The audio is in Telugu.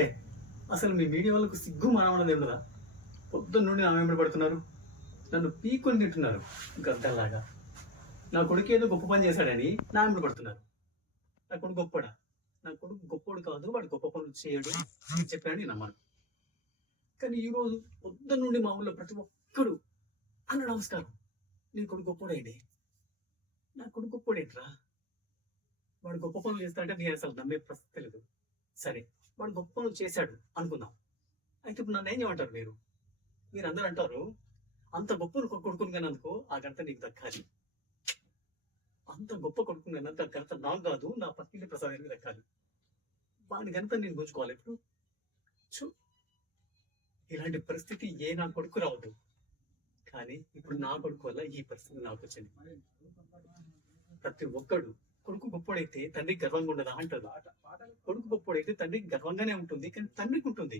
ఏ అసలు మీ మీడియా వాళ్ళకు సిగ్గు మానవన్నది ఉండదా? పొద్దున్న నుండి నా వెంబడి పడుతున్నారు, నన్ను పీక్కొని తింటున్నారు గద్దల్లాగా. నా కొడుకు ఏదో గొప్ప పని చేశాడని నా వెంబడి పడుతున్నారు. నా కొడుకు గొప్పడా? నా కొడుకు గొప్పోడు కాదు, వాడు గొప్ప పనులు చేయడు అని చెప్పాను నేను నమ్మను. కానీ ఈ రోజు పొద్దున్న నుండి మా ఊళ్ళో ప్రతి ఒక్కడు అన్న నమస్కారం, నీ కొడుకు గొప్పోడేంటి, నా కొడుకు గొప్పోడేంట్రా, వాడు గొప్ప పనులు చేస్తాడంటే నేను అసలు నమ్మే ప్రసక్తి లేదు. సరే, వాడు గొప్ప పనులు చేశాడు అనుకుందాం. అయితే ఇప్పుడు నన్ను ఏం చేయమంటారు మీరు? మీరు అందరూ అంటారు, అంత గొప్ప కొడుకుని కన్నందుకు ఆ ఘనత నీకు దక్కాలి. అంత గొప్ప కొడుకుని కన్నంత ఘనత నాకు కాదు, నా పత్ని ప్రసాదానికి దక్కాలి. వాడి ఘనత నేను గుంజుకోవాలి. ఇప్పుడు చూ, ఇలాంటి పరిస్థితి ఏ నా కొడుకు రావద్దు. కానీ ఇప్పుడు నా కొడుకు వల్ల ఈ పరిస్థితి నాకు వచ్చింది. ప్రతి ఒక్కడు కొడుకు గొప్పోడైతే తండ్రికి గర్వంగా ఉండదా అంటారు. కొడుకు గొప్పోడైతే తండ్రికి గర్వంగానే ఉంటుంది, కానీ తండ్రికి ఉంటుంది.